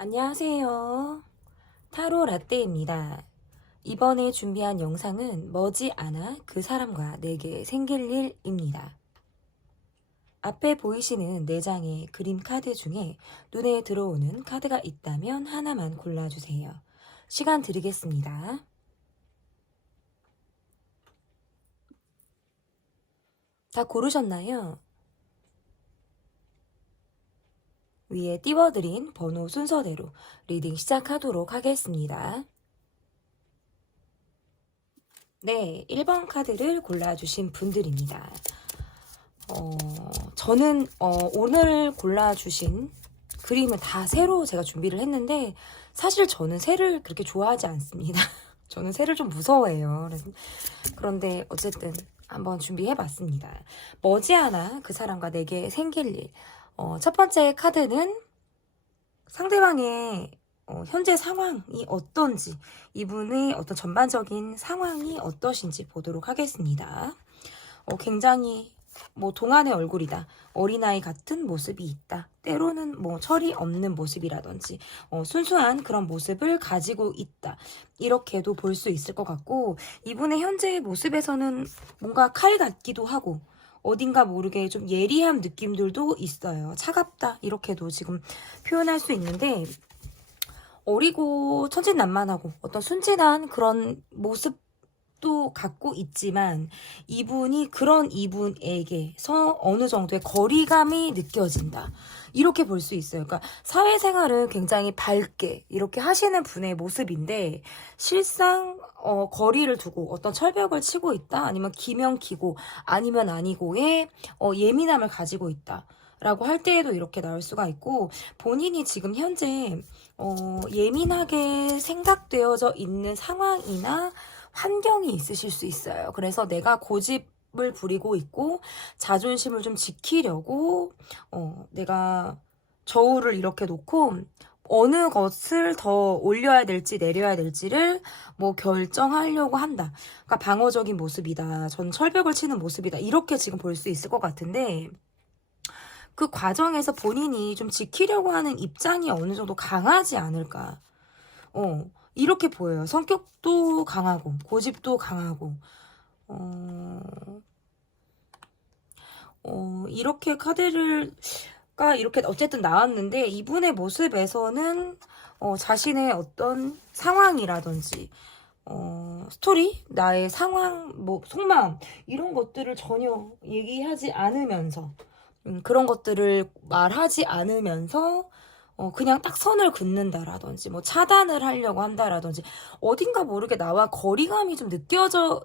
안녕하세요. 타로 라떼입니다. 이번에 준비한 영상은 머지않아 그 사람과 내게 생길 일입니다. 앞에 보이시는 4장의 그림 카드 중에 눈에 들어오는 카드가 있다면 하나만 골라주세요. 시간 드리겠습니다. 다 고르셨나요? 위에 띄워드린 번호 순서대로 리딩 시작하도록 하겠습니다. 네, 1번 카드를 골라주신 분들입니다. 저는 오늘 골라주신 그림은 다 새로 제가 준비를 했는데 사실 저는 새를 그렇게 좋아하지 않습니다. 저는 새를 좀 무서워해요. 그런데 어쨌든 한번 준비해봤습니다. 머지않아 그 사람과 내게 생길 일. 첫 번째 카드는 상대방의 현재 상황이 어떤지, 이분의 어떤 전반적인 상황이 어떠신지 보도록 하겠습니다. 굉장히 동안의 얼굴이다. 어린아이 같은 모습이 있다. 때로는 철이 없는 모습이라든지 순수한 그런 모습을 가지고 있다. 이렇게도 볼 수 있을 것 같고, 이분의 현재 모습에서는 뭔가 칼 같기도 하고 어딘가 모르게 좀 예리한 느낌들도 있어요. 차갑다 이렇게도 지금 표현할 수 있는데, 어리고 천진난만하고 어떤 순진한 그런 모습도 갖고 있지만 이분이 그런 이분에게서 어느 정도의 거리감이 느껴진다. 이렇게 볼 수 있어요. 그러니까 사회생활을 굉장히 밝게 이렇게 하시는 분의 모습인데 실상 거리를 두고 어떤 철벽을 치고 있다. 아니면 기면 기고 아니면 아니고의 예민함을 가지고 있다. 라고 할 때에도 이렇게 나올 수가 있고, 본인이 지금 현재 예민하게 생각되어져 있는 상황이나 환경이 있으실 수 있어요. 그래서 내가 고집을 부리고 있고 자존심을 좀 지키려고 내가 저울을 이렇게 놓고 어느 것을 더 올려야 될지 내려야 될지를 결정하려고 한다. 그러니까 방어적인 모습이다. 전 철벽을 치는 모습이다. 이렇게 지금 볼 수 있을 것 같은데, 그 과정에서 본인이 좀 지키려고 하는 입장이 어느 정도 강하지 않을까. 이렇게 보여요. 성격도 강하고, 고집도 강하고, 이렇게 카드가 이렇게 어쨌든 나왔는데, 이분의 모습에서는, 자신의 어떤 상황이라든지, 스토리, 나의 상황, 속마음, 이런 것들을 전혀 얘기하지 않으면서, 그런 것들을 말하지 않으면서 그냥 딱 선을 긋는다라든지 차단을 하려고 한다라든지 어딘가 모르게 나와 거리감이 좀 느껴져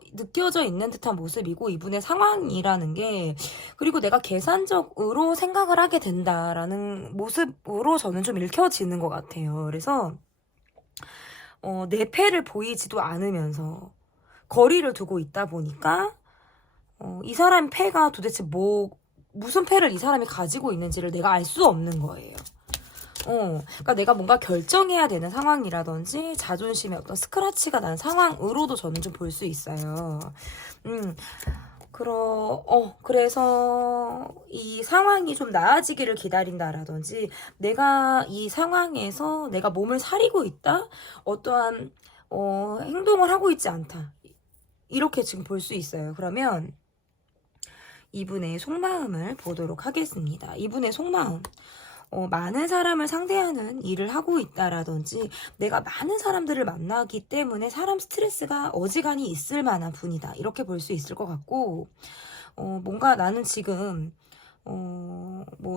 있는 듯한 모습이고, 이분의 상황이라는 게, 그리고 내가 계산적으로 생각을 하게 된다라는 모습으로 저는 좀 읽혀지는 것 같아요. 그래서 내 패를 보이지도 않으면서 거리를 두고 있다 보니까 이 사람 패가 도대체 무슨 패를 이 사람이 가지고 있는지를 내가 알 수 없는 거예요. 그러니까 내가 뭔가 결정해야 되는 상황이라든지 자존심에 어떤 스크래치가 난 상황으로도 저는 좀 볼 수 있어요. 그래서 이 상황이 좀 나아지기를 기다린다라든지, 내가 이 상황에서 내가 몸을 사리고 있다? 어떠한 행동을 하고 있지 않다. 이렇게 지금 볼 수 있어요. 그러면 이분의 속마음을 보도록 하겠습니다. 이분의 속마음. 많은 사람을 상대하는 일을 하고 있다라든지 내가 많은 사람들을 만나기 때문에 사람 스트레스가 어지간히 있을 만한 분이다. 이렇게 볼 수 있을 것 같고, 뭔가 나는 지금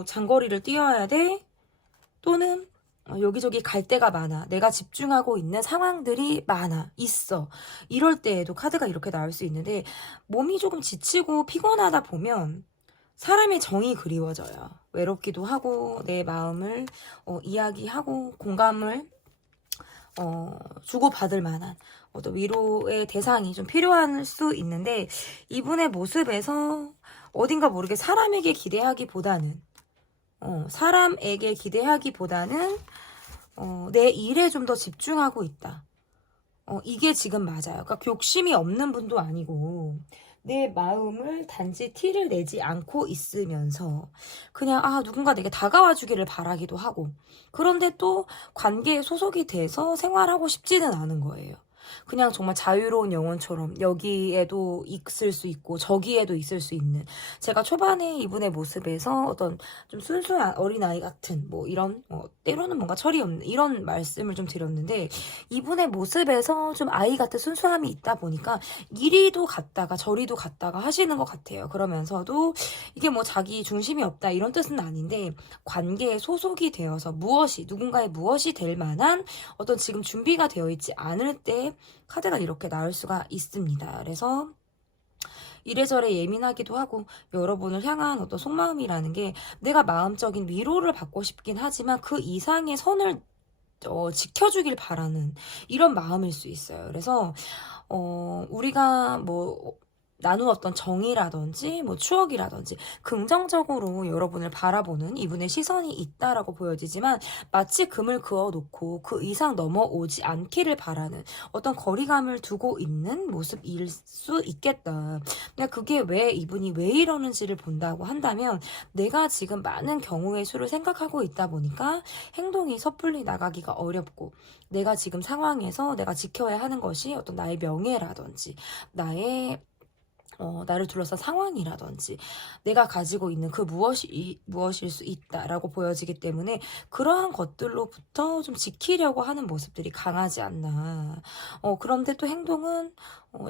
장거리를 뛰어야 돼? 또는 여기저기 갈 데가 많아. 내가 집중하고 있는 상황들이 있어. 이럴 때에도 카드가 이렇게 나올 수 있는데, 몸이 조금 지치고 피곤하다 보면 사람의 정이 그리워져요. 외롭기도 하고 내 마음을 이야기하고 공감을 주고받을 만한 어떤 위로의 대상이 좀 필요할 수 있는데, 이분의 모습에서 어딘가 모르게 사람에게 기대하기보다는 내 일에 좀 더 집중하고 있다. 이게 지금 맞아요. 그러니까 욕심이 없는 분도 아니고 내 마음을 단지 티를 내지 않고 있으면서 그냥 누군가 내게 다가와 주기를 바라기도 하고, 그런데 또 관계에 소속이 돼서 생활하고 싶지는 않은 거예요. 그냥 정말 자유로운 영혼처럼 여기에도 있을 수 있고 저기에도 있을 수 있는, 제가 초반에 이분의 모습에서 어떤 좀 순수한 어린아이 같은 뭐 이런 때로는 뭔가 철이 없는 이런 말씀을 좀 드렸는데, 이분의 모습에서 좀 아이 같은 순수함이 있다 보니까 이리도 갔다가 저리도 갔다가 하시는 것 같아요. 그러면서도 이게 뭐 자기 중심이 없다 이런 뜻은 아닌데, 관계에 소속이 되어서 누군가의 무엇이 될 만한 어떤 지금 준비가 되어 있지 않을 때 카드가 이렇게 나올 수가 있습니다. 그래서 이래저래 예민하기도 하고, 여러분을 향한 어떤 속마음이라는 게 내가 마음적인 위로를 받고 싶긴 하지만 그 이상의 선을 지켜주길 바라는 이런 마음일 수 있어요. 그래서 우리가 뭐 나누었던 정이라든지 뭐 추억이라든지 긍정적으로 여러분을 바라보는 이분의 시선이 있다라고 보여지지만, 마치 금을 그어놓고 그 이상 넘어오지 않기를 바라는 어떤 거리감을 두고 있는 모습일 수 있겠다. 근데 그게 왜 이분이 왜 이러는지를 본다고 한다면, 내가 지금 많은 경우의 수를 생각하고 있다 보니까 행동이 섣불리 나가기가 어렵고, 내가 지금 상황에서 내가 지켜야 하는 것이 어떤 나의 명예라든지 나를 둘러싼 상황이라든지 내가 가지고 있는 그 무엇일 수 있다라고 보여지기 때문에, 그러한 것들로부터 좀 지키려고 하는 모습들이 강하지 않나. 그런데 또 행동은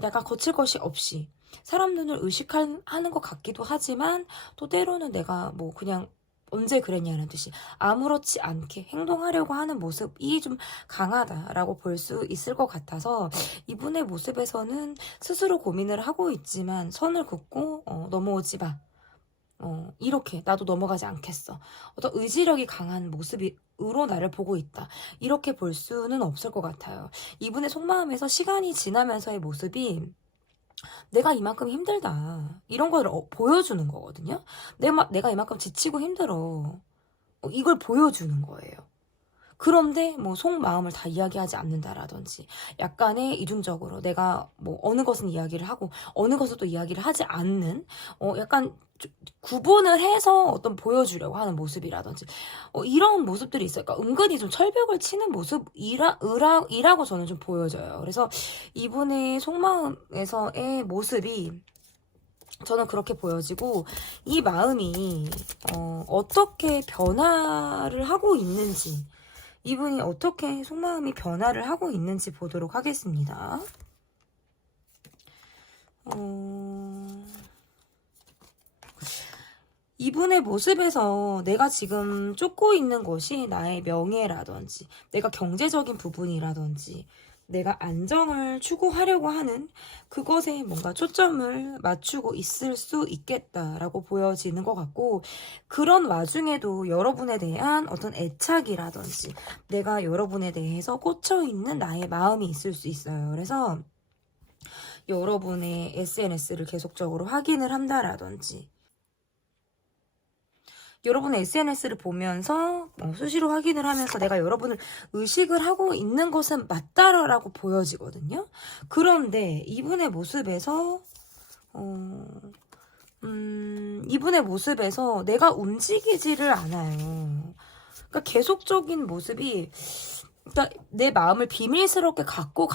약간 거칠 것이 없이 사람 눈을 의식하는 것 같기도 하지만, 또 때로는 내가 뭐 그냥 언제 그랬냐는 듯이 아무렇지 않게 행동하려고 하는 모습이 좀 강하다라고 볼 수 있을 것 같아서, 이분의 모습에서는 스스로 고민을 하고 있지만 선을 긋고 넘어오지 마. 이렇게 나도 넘어가지 않겠어. 어떤 의지력이 강한 모습으로 나를 보고 있다. 이렇게 볼 수는 없을 것 같아요. 이분의 속마음에서 시간이 지나면서의 모습이 내가 이만큼 힘들다 이런 걸 보여주는 거거든요. 내가 이만큼 지치고 힘들어. 이걸 보여주는 거예요. 그런데 뭐 속마음을 다 이야기하지 않는다라든지, 약간의 이중적으로 내가 뭐 어느 것은 이야기를 하고 어느 것은 또 이야기를 하지 않는, 약간 구분을 해서 어떤 보여주려고 하는 모습이라든지 이런 모습들이 있어요. 그러니까 은근히 좀 철벽을 치는 모습이라고 저는 좀 보여져요. 그래서 이분의 속마음에서의 모습이 저는 그렇게 보여지고, 이 마음이 어떻게 변화를 하고 있는지, 이분이 어떻게 속마음이 변화를 하고 있는지 보도록 하겠습니다. 이분의 모습에서 내가 지금 쫓고 있는 것이 나의 명예라든지 내가 경제적인 부분이라든지 내가 안정을 추구하려고 하는 그것에 뭔가 초점을 맞추고 있을 수 있겠다라고 보여지는 것 같고, 그런 와중에도 여러분에 대한 어떤 애착이라든지 내가 여러분에 대해서 꽂혀있는 나의 마음이 있을 수 있어요. 그래서 여러분의 SNS를 계속적으로 확인을 한다라든지, 여러분의 SNS를 보면서 수시로 확인을 하면서 내가 여러분을 의식을 하고 있는 것은 맞다라고 보여지거든요. 그런데 이분의 모습에서 내가 움직이지를 않아요. 그러니까 계속적인 모습이, 그러니까 내 마음을 비밀스럽게 갖고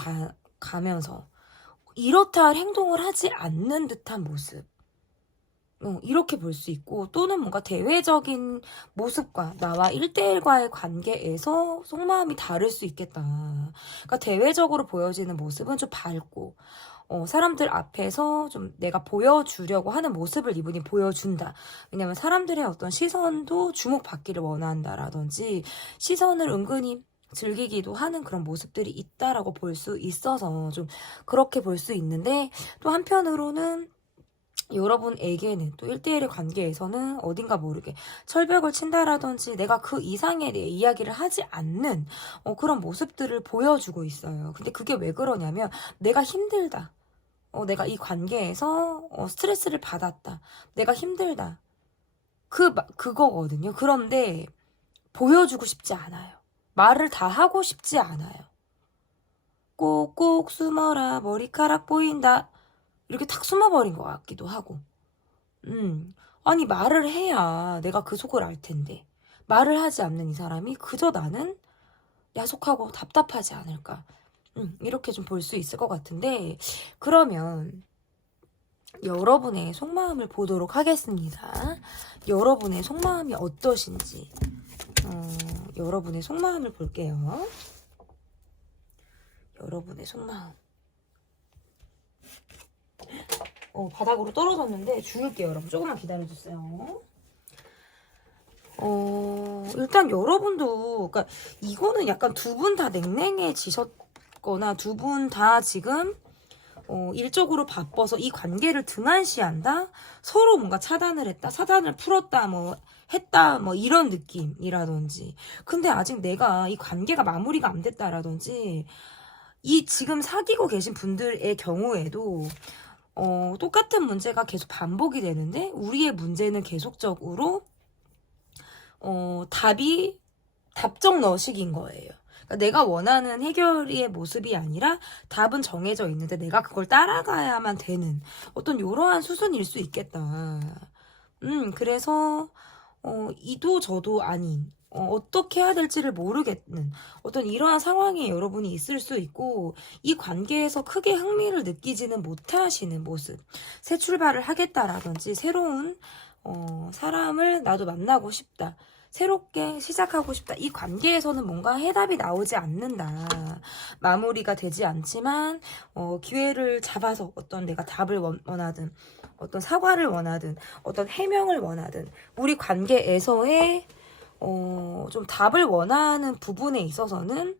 가면서 이렇다 할 행동을 하지 않는 듯한 모습. 이렇게 볼 수 있고, 또는 뭔가 대외적인 모습과 나와 1대1과의 관계에서 속마음이 다를 수 있겠다. 그러니까 대외적으로 보여지는 모습은 좀 밝고, 사람들 앞에서 좀 내가 보여주려고 하는 모습을 이분이 보여준다. 왜냐면 사람들의 어떤 시선도 주목받기를 원한다라든지, 시선을 은근히 즐기기도 하는 그런 모습들이 있다라고 볼 수 있어서 좀 그렇게 볼 수 있는데, 또 한편으로는 여러분에게는 또 1대1의 관계에서는 어딘가 모르게 철벽을 친다라든지 내가 그 이상에 대해 이야기를 하지 않는 그런 모습들을 보여주고 있어요. 근데 그게 왜 그러냐면, 내가 힘들다. 내가 이 관계에서 스트레스를 받았다. 내가 힘들다. 그거거든요. 그런데 보여주고 싶지 않아요. 말을 다 하고 싶지 않아요. 꼭꼭 숨어라 머리카락 보인다. 이렇게 탁 숨어버린 것 같기도 하고. 아니, 말을 해야 내가 그 속을 알 텐데. 말을 하지 않는 이 사람이 그저 나는 야속하고 답답하지 않을까. 이렇게 좀 볼 수 있을 것 같은데, 그러면 여러분의 속마음을 보도록 하겠습니다. 여러분의 속마음이 어떠신지, 여러분의 속마음을 볼게요. 여러분의 속마음. 바닥으로 떨어졌는데 줄게요, 여러분. 조금만 기다려주세요. 일단 여러분도, 그러니까 이거는 약간 두 분 다 냉랭해지셨거나 두 분 다 지금 일적으로 바빠서 이 관계를 등한시한다? 서로 뭔가 차단을 했다, 차단을 풀었다, 뭐 했다, 뭐 이런 느낌이라든지. 근데 아직 내가 이 관계가 마무리가 안 됐다라든지, 이 지금 사귀고 계신 분들의 경우에도 똑같은 문제가 계속 반복이 되는데, 우리의 문제는 계속적으로 답이 답정너식인 거예요. 그러니까 내가 원하는 해결의 모습이 아니라 답은 정해져 있는데 내가 그걸 따라가야만 되는 어떤 이러한 수순일 수 있겠다. 그래서 이도 저도 아닌, 어떻게 해야 될지를 모르겠는 어떤 이러한 상황에 여러분이 있을 수 있고, 이 관계에서 크게 흥미를 느끼지는 못하시는 모습, 새 출발을 하겠다라든지 새로운 사람을 나도 만나고 싶다, 새롭게 시작하고 싶다, 이 관계에서는 뭔가 해답이 나오지 않는다, 마무리가 되지 않지만 기회를 잡아서 어떤 내가 답을 원하든 어떤 사과를 원하든 어떤 해명을 원하든 우리 관계에서의 좀 답을 원하는 부분에 있어서는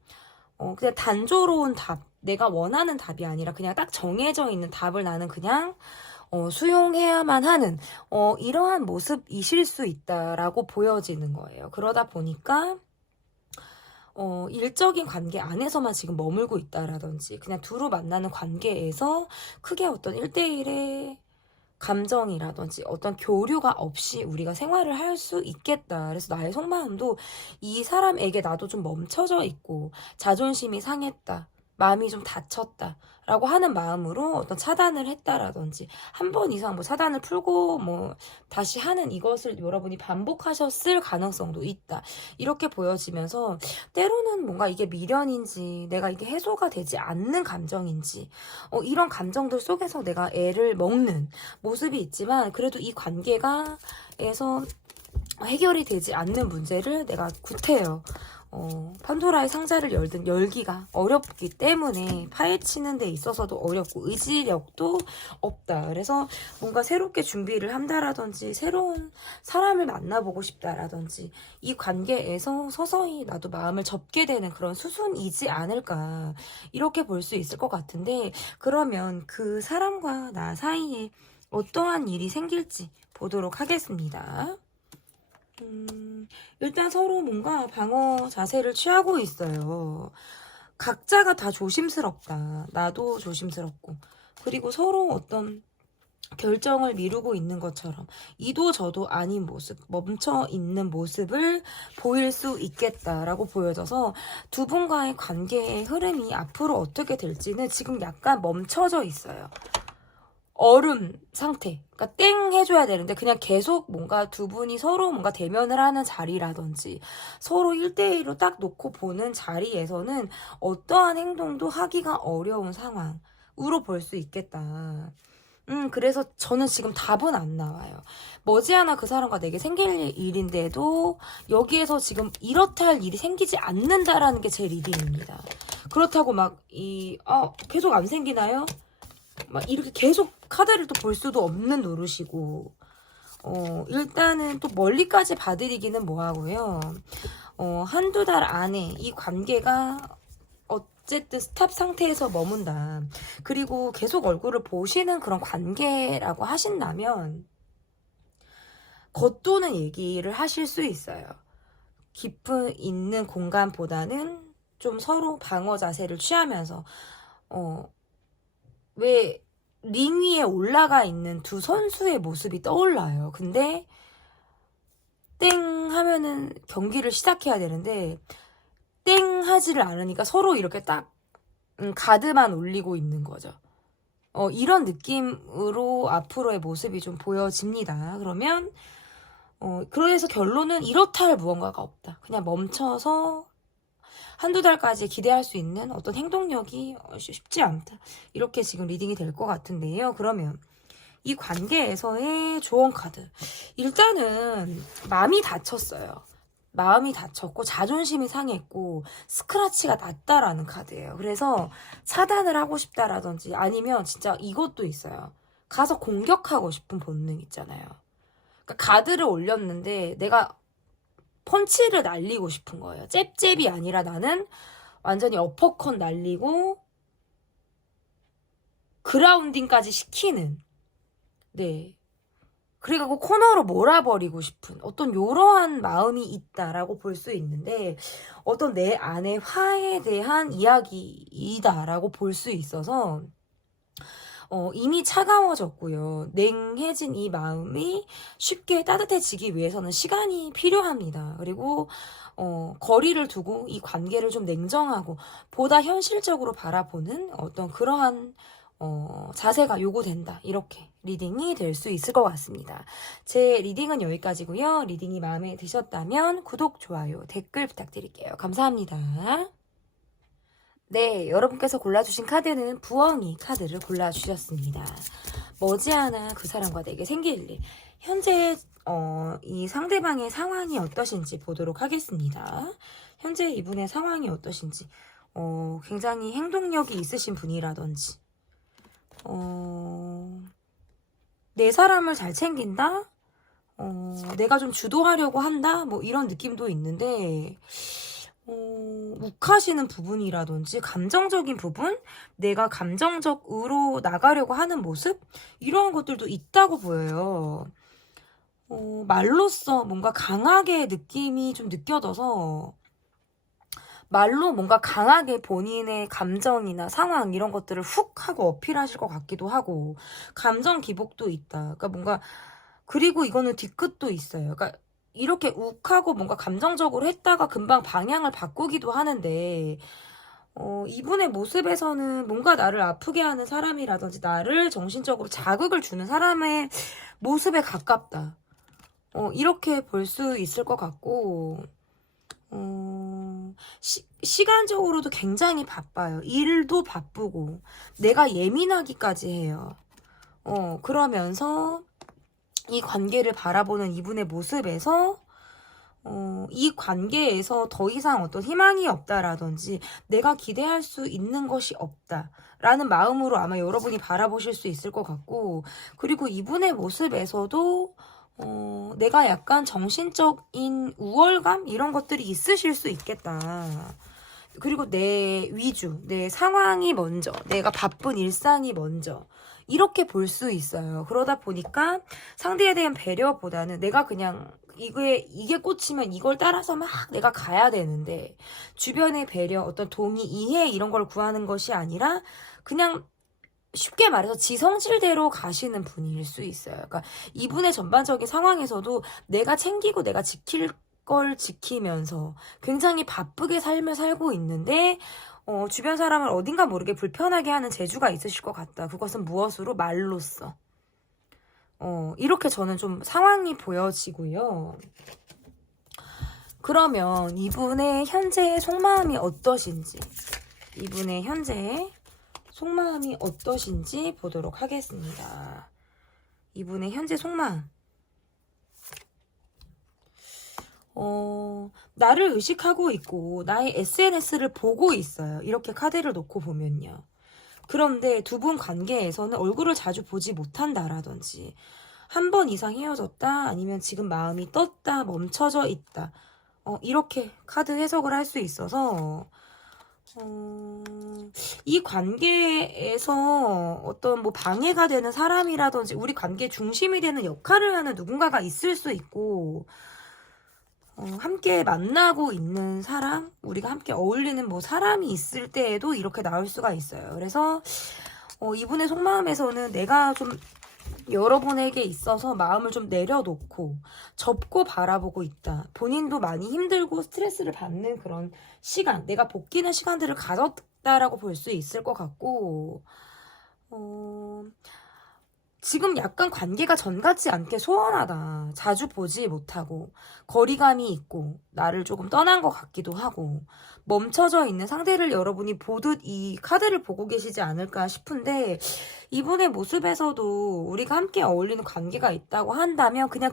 그냥 단조로운 답, 내가 원하는 답이 아니라 그냥 딱 정해져 있는 답을 나는 그냥 수용해야만 하는 이러한 모습이실 수 있다라고 보여지는 거예요. 그러다 보니까 일적인 관계 안에서만 지금 머물고 있다라든지 그냥 두루 만나는 관계에서 크게 어떤 1대1의 감정이라든지 어떤 교류가 없이 우리가 생활을 할 수 있겠다. 그래서 나의 속마음도 이 사람에게 나도 좀 멈춰져 있고 자존심이 상했다, 마음이 좀 다쳤다 라고 하는 마음으로 어떤 차단을 했다라든지 한 번 이상 뭐 차단을 풀고 뭐 다시 하는 이것을 여러분이 반복하셨을 가능성도 있다, 이렇게 보여지면서 때로는 뭔가 이게 미련인지 내가 이게 해소가 되지 않는 감정인지 이런 감정들 속에서 내가 애를 먹는 모습이 있지만, 그래도 이 관계가에서 해결이 되지 않는 문제를 내가 구태여 판도라의 상자를 열기가 어렵기 때문에 파헤치는 데 있어서도 어렵고 의지력도 없다. 그래서 뭔가 새롭게 준비를 한다라든지 새로운 사람을 만나보고 싶다라든지 이 관계에서 서서히 나도 마음을 접게 되는 그런 수순이지 않을까, 이렇게 볼 수 있을 것 같은데, 그러면 그 사람과 나 사이에 어떠한 일이 생길지 보도록 하겠습니다. 일단 서로 뭔가 방어 자세를 취하고 있어요. 각자가 다 조심스럽다. 나도 조심스럽고. 그리고 서로 어떤 결정을 미루고 있는 것처럼 이도 저도 아닌 모습, 멈춰 있는 모습을 보일 수 있겠다라고 보여져서 두 분과의 관계의 흐름이 앞으로 어떻게 될지는 지금 약간 멈춰져 있어요. 얼음 상태, 그러니까 땡 해줘야 되는데 그냥 계속 뭔가 두 분이 서로 뭔가 대면을 하는 자리라든지 서로 1대1로 딱 놓고 보는 자리에서는 어떠한 행동도 하기가 어려운 상황으로 볼 수 있겠다. 그래서 저는 지금 답은 안 나와요. 머지않아 그 사람과 내게 생길 일인데도 여기에서 지금 이렇다 할 일이 생기지 않는다라는 게 제 리딩입니다. 그렇다고 막 계속 안 생기나요? 막 이렇게 계속 카드를 또 볼 수도 없는 노릇이고, 일단은 또 멀리까지 봐드리기는 뭐하고요. 한두 달 안에 이 관계가 어쨌든 스탑 상태에서 머문다. 그리고 계속 얼굴을 보시는 그런 관계라고 하신다면 겉도는 얘기를 하실 수 있어요. 깊이 있는 공간보다는 좀 서로 방어 자세를 취하면서 왜 링 위에 올라가 있는 두 선수의 모습이 떠올라요. 근데 땡 하면은 경기를 시작해야 되는데 땡 하지를 않으니까 서로 이렇게 딱 가드만 올리고 있는 거죠. 이런 느낌으로 앞으로의 모습이 좀 보여집니다. 그러면 그래서 결론은 이렇다 할 무언가가 없다. 그냥 멈춰서 한두 달까지 기대할 수 있는 어떤 행동력이 쉽지 않다. 이렇게 지금 리딩이 될 것 같은데요. 그러면 이 관계에서의 조언 카드. 일단은 마음이 다쳤어요. 마음이 다쳤고 자존심이 상했고 스크래치가 났다라는 카드예요. 그래서 차단을 하고 싶다라든지 아니면 진짜 이것도 있어요. 가서 공격하고 싶은 본능 있잖아요. 그러니까 가드를 올렸는데 내가 펀치를 날리고 싶은 거예요. 잽잽이 아니라 나는 완전히 어퍼컷 날리고 그라운딩까지 시키는, 네. 그래갖고 코너로 몰아버리고 싶은 어떤 요러한 마음이 있다라고 볼 수 있는데 어떤 내 안의 화에 대한 이야기이다라고 볼 수 있어서 이미 차가워졌고요. 냉해진 이 마음이 쉽게 따뜻해지기 위해서는 시간이 필요합니다. 그리고 거리를 두고 이 관계를 좀 냉정하고 보다 현실적으로 바라보는 어떤 그러한 자세가 요구된다. 이렇게 리딩이 될 수 있을 것 같습니다. 제 리딩은 여기까지고요. 리딩이 마음에 드셨다면 구독, 좋아요, 댓글 부탁드릴게요. 감사합니다. 네, 여러분께서 골라주신 카드는 부엉이 카드를 골라주셨습니다. 머지않아 그 사람과 내게 생길 일, 현재 이 상대방의 상황이 어떠신지 보도록 하겠습니다. 현재 이분의 상황이 어떠신지, 굉장히 행동력이 있으신 분이라든지, 내 사람을 잘 챙긴다? 내가 좀 주도하려고 한다? 뭐 이런 느낌도 있는데, 욱하시는 부분이라든지 감정적인 부분, 내가 감정적으로 나가려고 하는 모습, 이러한 것들도 있다고 보여요. 말로써 뭔가 강하게 느낌이 좀 느껴져서 말로 뭔가 강하게 본인의 감정이나 상황 이런 것들을 훅 하고 어필하실 것 같기도 하고, 감정 기복도 있다. 그러니까 뭔가, 그리고 이거는 뒤끝도 있어요. 그러니까 이렇게 욱하고 뭔가 감정적으로 했다가 금방 방향을 바꾸기도 하는데, 이분의 모습에서는 뭔가 나를 아프게 하는 사람이라든지 나를 정신적으로 자극을 주는 사람의 모습에 가깝다. 이렇게 볼 수 있을 것 같고, 시간적으로도 굉장히 바빠요. 일도 바쁘고, 내가 예민하기까지 해요. 그러면서 이 관계를 바라보는 이분의 모습에서 이 관계에서 더 이상 어떤 희망이 없다라든지 내가 기대할 수 있는 것이 없다라는 마음으로 아마 여러분이 바라보실 수 있을 것 같고, 그리고 이분의 모습에서도 내가 약간 정신적인 우월감 이런 것들이 있으실 수 있겠다. 그리고 내 위주, 내 상황이 먼저, 내가 바쁜 일상이 먼저, 이렇게 볼 수 있어요. 그러다 보니까 상대에 대한 배려보다는 내가 그냥 이게 꽂히면 이걸 따라서 막 내가 가야 되는데, 주변의 배려, 어떤 동의, 이해 이런 걸 구하는 것이 아니라 그냥 쉽게 말해서 지성질대로 가시는 분일 수 있어요. 그러니까 이분의 전반적인 상황에서도 내가 챙기고 내가 지킬 걸 지키면서 굉장히 바쁘게 삶을 살고 있는데, 주변 사람을 어딘가 모르게 불편하게 하는 재주가 있으실 것 같다. 그것은 무엇으로? 말로써. 이렇게 저는 좀 상황이 보여지고요. 그러면 이분의 현재 속마음이 어떠신지, 이분의 현재 속마음이 어떠신지 보도록 하겠습니다. 이분의 현재 속마음. 나를 의식하고 있고 나의 SNS를 보고 있어요. 이렇게 카드를 놓고 보면요. 그런데 두 분 관계에서는 얼굴을 자주 보지 못한다라든지, 한 번 이상 헤어졌다, 아니면 지금 마음이 떴다, 멈춰져 있다. 이렇게 카드 해석을 할 수 있어서, 이 관계에서 어떤 뭐 방해가 되는 사람이라든지 우리 관계 중심이 되는 역할을 하는 누군가가 있을 수 있고, 함께 만나고 있는 사람, 우리가 함께 어울리는 뭐 사람이 있을 때에도 이렇게 나올 수가 있어요. 그래서 이분의 속마음에서는 내가 좀 여러분에게 있어서 마음을 좀 내려놓고 접고 바라보고 있다. 본인도 많이 힘들고 스트레스를 받는 그런 시간, 내가 복귀는 시간들을 가졌다라고 볼 수 있을 것 같고, 지금 약간 관계가 전 같지 않게 소원하다. 자주 보지 못하고 거리감이 있고 나를 조금 떠난 것 같기도 하고 멈춰져 있는 상대를 여러분이 보듯 이 카드를 보고 계시지 않을까 싶은데, 이분의 모습에서도 우리가 함께 어울리는 관계가 있다고 한다면 그냥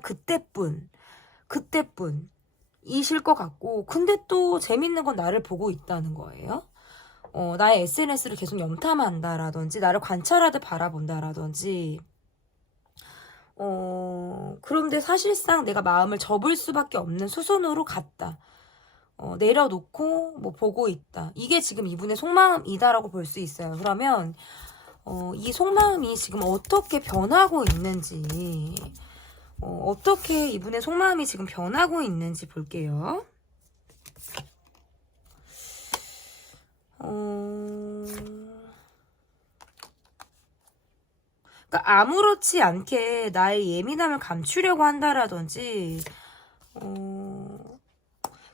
그때뿐이실 것 같고, 근데 또 재밌는 건 나를 보고 있다는 거예요. 나의 SNS를 계속 염탐한다라든지 나를 관찰하듯 바라본다라든지, 그런데 사실상 내가 마음을 접을 수밖에 없는 수순으로 갔다. 내려놓고 뭐 보고 있다. 이게 지금 이분의 속마음이다라고 볼 수 있어요. 그러면 이 속마음이 지금 어떻게 변하고 있는지, 어떻게 이분의 속마음이 지금 변하고 있는지 볼게요. 그러니까 아무렇지 않게 나의 예민함을 감추려고 한다라든지,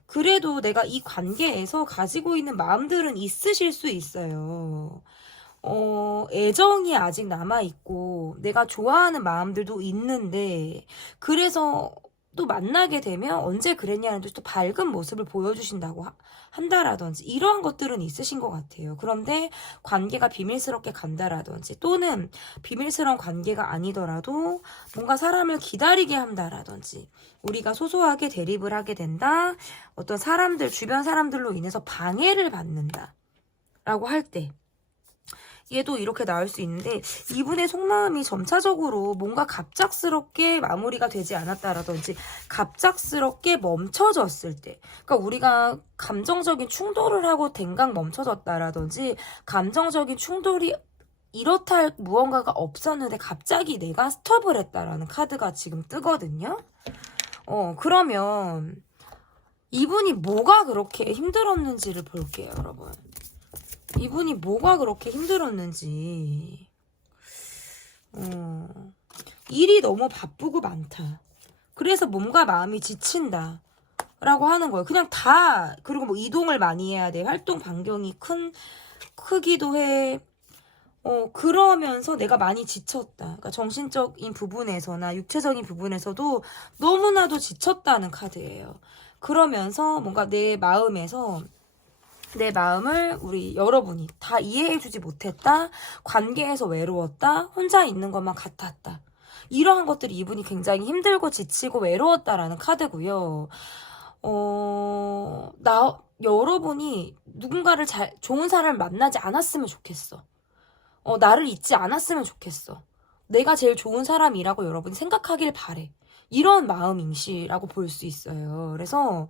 그래도 내가 이 관계에서 가지고 있는 마음들은 있으실 수 있어요. 애정이 아직 남아있고, 내가 좋아하는 마음들도 있는데, 그래서 또 만나게 되면 언제 그랬냐는 또 밝은 모습을 보여주신다고 한다라든지, 이러한 것들은 있으신 것 같아요. 그런데 관계가 비밀스럽게 간다라든지, 또는 비밀스러운 관계가 아니더라도 뭔가 사람을 기다리게 한다라든지, 우리가 소소하게 대립을 하게 된다, 어떤 사람들, 주변 사람들로 인해서 방해를 받는다 라고 할 때, 얘도 이렇게 나올 수 있는데, 이분의 속마음이 점차적으로 뭔가 갑작스럽게 마무리가 되지 않았다라든지 갑작스럽게 멈춰졌을 때, 그러니까 우리가 감정적인 충돌을 하고 댕강 멈춰졌다라든지, 감정적인 충돌이 이렇다 할 무언가가 없었는데 갑자기 내가 스톱을 했다라는 카드가 지금 뜨거든요. 그러면 이분이 뭐가 그렇게 힘들었는지를 볼게요, 여러분. 이분이 뭐가 그렇게 힘들었는지. 일이 너무 바쁘고 많다. 그래서 몸과 마음이 지친다 라고 하는 거예요. 그냥 다. 그리고 뭐 이동을 많이 해야 돼. 활동 반경이 크기도 해. 그러면서 내가 많이 지쳤다. 그러니까 정신적인 부분에서나 육체적인 부분에서도 너무나도 지쳤다는 카드예요. 그러면서 뭔가 내 마음에서, 내 마음을 우리 여러분이 다 이해해주지 못했다, 관계에서 외로웠다, 혼자 있는 것만 같았다, 이러한 것들이 이분이 굉장히 힘들고 지치고 외로웠다라는 카드고요. 여러분이 누군가를 좋은 사람을 만나지 않았으면 좋겠어. 나를 잊지 않았으면 좋겠어. 내가 제일 좋은 사람이라고 여러분이 생각하길 바래. 이런 마음이시라고 볼 수 있어요. 그래서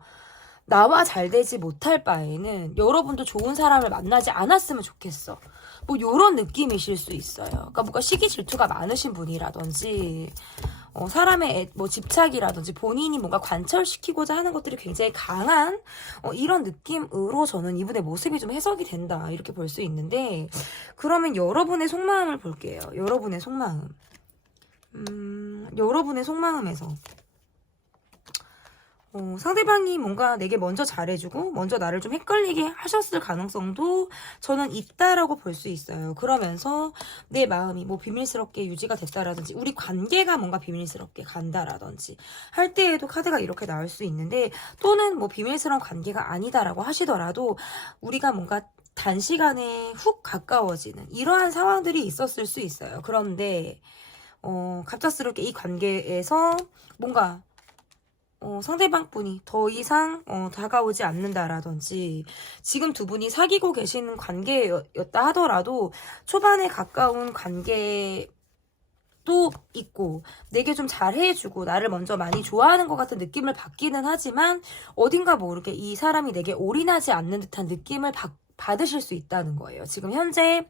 나와 잘 되지 못할 바에는 여러분도 좋은 사람을 만나지 않았으면 좋겠어. 뭐 요런 느낌이실 수 있어요. 그러니까 뭔가 시기 질투가 많으신 분이라든지, 사람의 뭐 집착이라든지 본인이 뭔가 관철시키고자 하는 것들이 굉장히 강한 이런 느낌으로 저는 이분의 모습이 좀 해석이 된다, 이렇게 볼 수 있는데, 그러면 여러분의 속마음을 볼게요. 여러분의 속마음. 여러분의 속마음에서 상대방이 뭔가 내게 먼저 잘해주고 먼저 나를 좀 헷갈리게 하셨을 가능성도 저는 있다라고 볼 수 있어요. 그러면서 내 마음이 뭐 비밀스럽게 유지가 됐다라든지, 우리 관계가 뭔가 비밀스럽게 간다라든지 할 때에도 카드가 이렇게 나올 수 있는데, 또는 뭐 비밀스러운 관계가 아니다라고 하시더라도 우리가 뭔가 단시간에 훅 가까워지는 이러한 상황들이 있었을 수 있어요. 그런데 갑작스럽게 이 관계에서 뭔가 상대방 분이 더 이상 다가오지 않는다라든지, 지금 두 분이 사귀고 계시는 관계였다 하더라도 초반에 가까운 관계도 있고 내게 좀 잘해주고 나를 먼저 많이 좋아하는 것 같은 느낌을 받기는 하지만, 어딘가 모르게 이 사람이 내게 올인하지 않는 듯한 느낌을 받으실 수 있다는 거예요. 지금 현재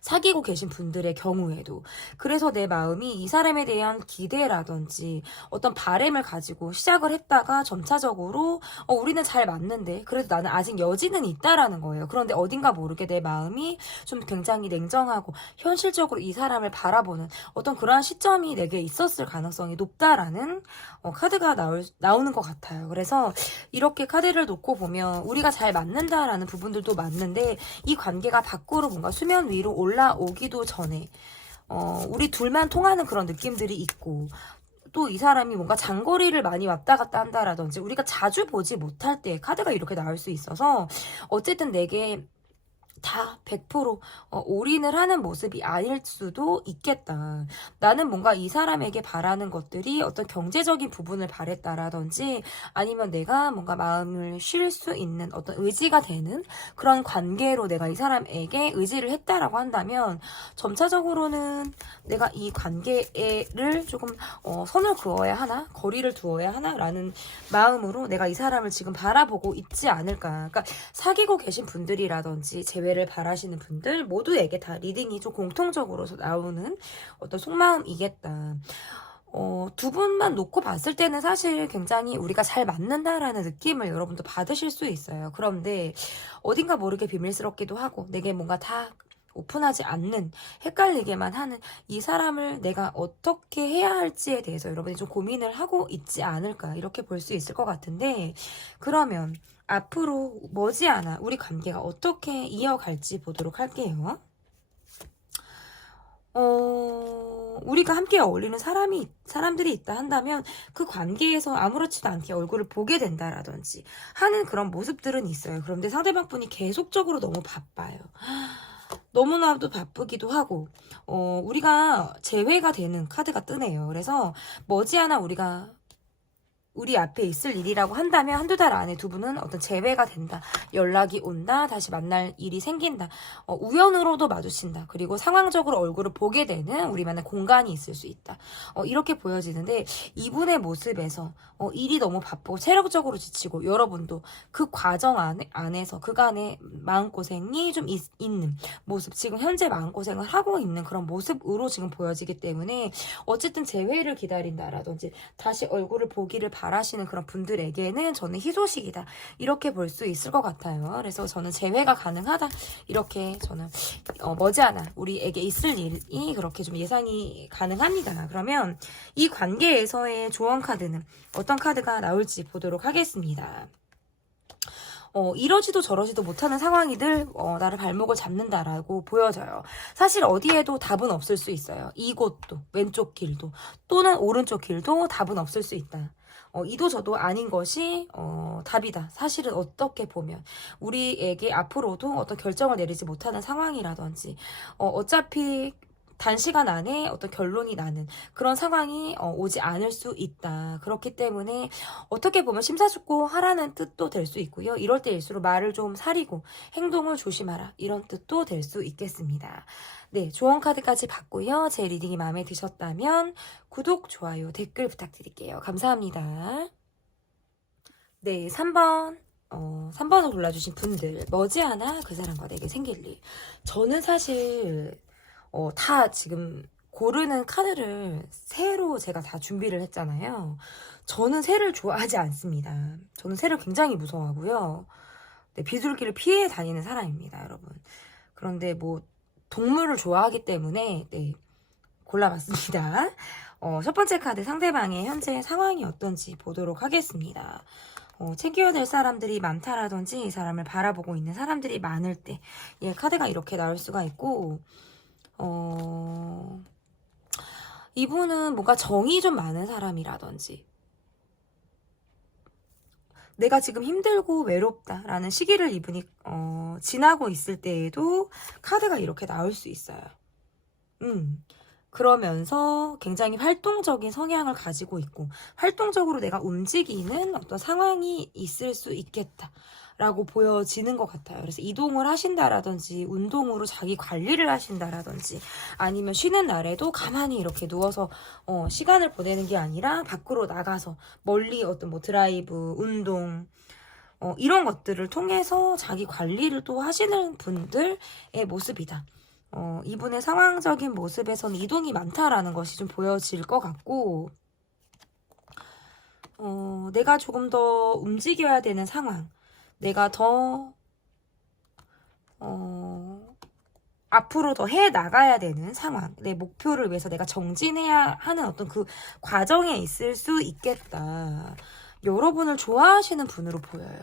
사귀고 계신 분들의 경우에도. 그래서 내 마음이 이 사람에 대한 기대라든지 어떤 바램을 가지고 시작을 했다가 점차적으로 우리는 잘 맞는데 그래도 나는 아직 여지는 있다라는 거예요. 그런데 어딘가 모르게 내 마음이 좀 굉장히 냉정하고 현실적으로 이 사람을 바라보는 어떤 그러한 시점이 내게 있었을 가능성이 높다라는 카드가 나오는 것 같아요. 그래서 이렇게 카드를 놓고 보면 우리가 잘 맞는다라는 부분들도 맞는데, 이 관계가 밖으로 뭔가 수면 수면 위로 올라오기도 전에 우리 둘만 통하는 그런 느낌들이 있고, 또 이 사람이 뭔가 장거리를 많이 왔다 갔다 한다라든지 우리가 자주 보지 못할 때 카드가 이렇게 나올 수 있어서 어쨌든 내게 다 100% 올인을 하는 모습이 아닐 수도 있겠다. 나는 뭔가 이 사람에게 바라는 것들이 어떤 경제적인 부분을 바랬다라든지 아니면 내가 뭔가 마음을 쉴 수 있는 어떤 의지가 되는 그런 관계로 내가 이 사람에게 의지를 했다라고 한다면 점차적으로는 내가 이 관계를 조금 선을 그어야 하나? 거리를 두어야 하나? 라는 마음으로 내가 이 사람을 지금 바라보고 있지 않을까. 그러니까 사귀고 계신 분들이라든지 재회를 바라시는 분들 모두에게 다 리딩이 좀 공통적으로 나오는 어떤 속마음이겠다. 두 분만 놓고 봤을 때는 사실 굉장히 우리가 잘 맞는다라는 느낌을 여러분도 받으실 수 있어요. 그런데 어딘가 모르게 비밀스럽기도 하고 내게 뭔가 다 오픈하지 않는, 헷갈리게만 하는 이 사람을 내가 어떻게 해야 할지에 대해서 여러분이 좀 고민을 하고 있지 않을까, 이렇게 볼 수 있을 것 같은데, 그러면 앞으로 머지않아 우리 관계가 어떻게 이어갈지 보도록 할게요. 우리가 함께 어울리는 사람들이 있다 한다면 그 관계에서 아무렇지도 않게 얼굴을 보게 된다라든지 하는 그런 모습들은 있어요. 그런데 상대방 분이 계속적으로 너무 바빠요. 너무나도 바쁘기도 하고, 우리가 재회가 되는 카드가 뜨네요. 그래서 머지않아 우리 앞에 있을 일이라고 한다면 한두 달 안에 두 분은 어떤 재회가 된다. 연락이 온다. 다시 만날 일이 생긴다. 우연으로도 마주친다. 그리고 상황적으로 얼굴을 보게 되는 우리만의 공간이 있을 수 있다. 이렇게 보여지는데 이분의 모습에서 일이 너무 바쁘고 체력적으로 지치고 여러분도 그 과정 안에서 그간의 마음고생이 좀 있는 모습, 지금 현재 마음고생을 하고 있는 그런 모습으로 지금 보여지기 때문에 어쨌든 재회를 기다린다라든지 다시 얼굴을 보기를 바라시는 그런 분들에게는 저는 희소식이다, 이렇게 볼 수 있을 것 같아요. 그래서 저는 재회가 가능하다, 이렇게 저는 머지않아 우리에게 있을 일이 그렇게 좀 예상이 가능합니다. 그러면 이 관계에서의 조언 카드는 어떤 카드가 나올지 보도록 하겠습니다. 이러지도 저러지도 못하는 상황이들 나를 발목을 잡는다라고 보여져요. 사실 어디에도 답은 없을 수 있어요. 이곳도, 왼쪽 길도, 또는 오른쪽 길도 답은 없을 수 있다. 이도 저도 아닌 것이 답이다. 사실은 어떻게 보면 우리에게 앞으로도 어떤 결정을 내리지 못하는 상황이라든지 어차피 단시간 안에 어떤 결론이 나는 그런 상황이 오지 않을 수 있다. 그렇기 때문에 어떻게 보면 심사숙고하라는 뜻도 될 수 있고요. 이럴 때일수록 말을 좀 사리고 행동을 조심하라, 이런 뜻도 될 수 있겠습니다. 네, 조언 카드까지 봤고요. 제 리딩이 마음에 드셨다면 구독, 좋아요, 댓글 부탁드릴게요. 감사합니다. 네, 3번. 3번을 골라주신 분들, 머지않아 그 사람과 내게 생길 일. 저는 사실 다 지금 고르는 카드를 새로 제가 다 준비를 했잖아요. 저는 새를 좋아하지 않습니다. 저는 새를 굉장히 무서워하고요. 네, 비둘기를 피해 다니는 사람입니다, 여러분. 그런데 뭐 동물을 좋아하기 때문에 네, 골라봤습니다. 첫 번째 카드, 상대방의 현재 상황이 어떤지 보도록 하겠습니다. 챙겨야 될 사람들이 많다라든지 이 사람을 바라보고 있는 사람들이 많을 때 카드가 이렇게 나올 수가 있고, 이분은 뭔가 정이 좀 많은 사람이라든지 내가 지금 힘들고 외롭다라는 시기를 이분이 지나고 있을 때에도 카드가 이렇게 나올 수 있어요. 그러면서 굉장히 활동적인 성향을 가지고 있고 활동적으로 내가 움직이는 어떤 상황이 있을 수 있겠다 라고 보여지는 것 같아요. 그래서 이동을 하신다라든지 운동으로 자기 관리를 하신다라든지 아니면 쉬는 날에도 가만히 이렇게 누워서 시간을 보내는 게 아니라 밖으로 나가서 멀리 어떤 뭐 드라이브, 운동 이런 것들을 통해서 자기 관리를 또 하시는 분들의 모습이다. 이분의 상황적인 모습에서는 이동이 많다라는 것이 좀 보여질 것 같고, 내가 조금 더 움직여야 되는 상황, 내가 더 앞으로 더 해 나가야 되는 상황, 내 목표를 위해서 내가 정진해야 하는 어떤 그 과정에 있을 수 있겠다. 여러분을 좋아하시는 분으로 보여요.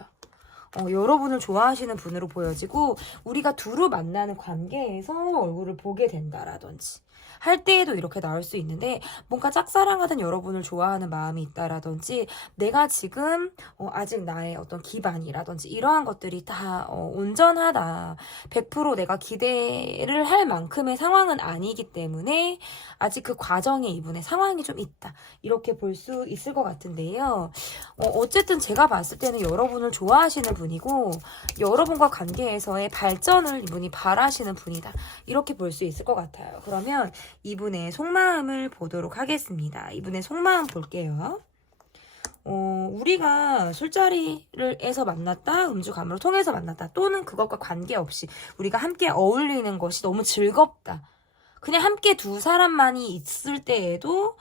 여러분을 좋아하시는 분으로 보여지고 우리가 두루 만나는 관계에서 얼굴을 보게 된다라든지 할 때에도 이렇게 나올 수 있는데 뭔가 짝사랑하던 여러분을 좋아하는 마음이 있다라든지 내가 지금 아직 나의 어떤 기반이라든지 이러한 것들이 다 온전하다. 100% 내가 기대를 할 만큼의 상황은 아니기 때문에 아직 그 과정에 이분의 상황이 좀 있다. 이렇게 볼 수 있을 것 같은데요. 어쨌든 제가 봤을 때는 여러분을 좋아하시는 분이고 여러분과 관계에서의 발전을 이분이 바라시는 분이다. 이렇게 볼 수 있을 것 같아요. 그러면 이분의 속마음을 보도록 하겠습니다. 이분의 속마음 볼게요. 우리가 술자리에서 만났다, 음주감으로 통해서 만났다, 또는 그것과 관계없이 우리가 함께 어울리는 것이 너무 즐겁다. 그냥 함께 두 사람만이 있을 때에도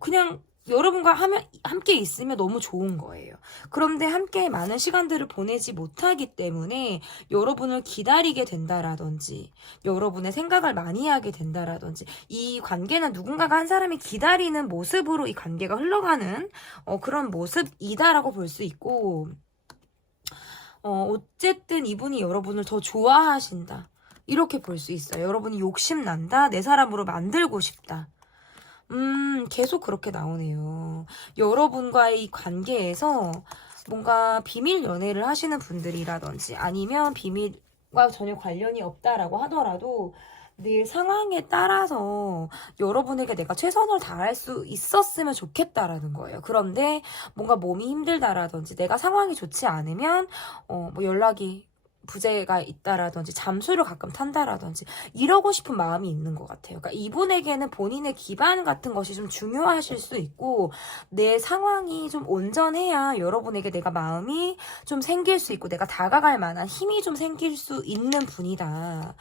그냥 여러분과 함께 있으면 너무 좋은 거예요. 그런데 함께 많은 시간들을 보내지 못하기 때문에 여러분을 기다리게 된다라든지 여러분의 생각을 많이 하게 된다라든지 이 관계는 누군가가 한 사람이 기다리는 모습으로 이 관계가 흘러가는 그런 모습이다라고 볼 수 있고 어쨌든 이분이 여러분을 더 좋아하신다. 이렇게 볼 수 있어요. 여러분이 욕심난다. 내 사람으로 만들고 싶다. 계속 그렇게 나오네요. 여러분과의 이 관계에서 뭔가 비밀 연애를 하시는 분들이라든지 아니면 비밀과 전혀 관련이 없다라고 하더라도 늘 상황에 따라서 여러분에게 내가 최선을 다할 수 있었으면 좋겠다라는 거예요. 그런데 뭔가 몸이 힘들다라든지 내가 상황이 좋지 않으면 뭐 연락이 부재가 있다라든지 잠수를 가끔 탄다라든지 이러고 싶은 마음이 있는 것 같아요. 그러니까 이분에게는 본인의 기반 같은 것이 좀 중요하실 수 있고 내 상황이 좀 온전해야 여러분에게 내가 마음이 좀 생길 수 있고 내가 다가갈 만한 힘이 좀 생길 수 있는 분이다.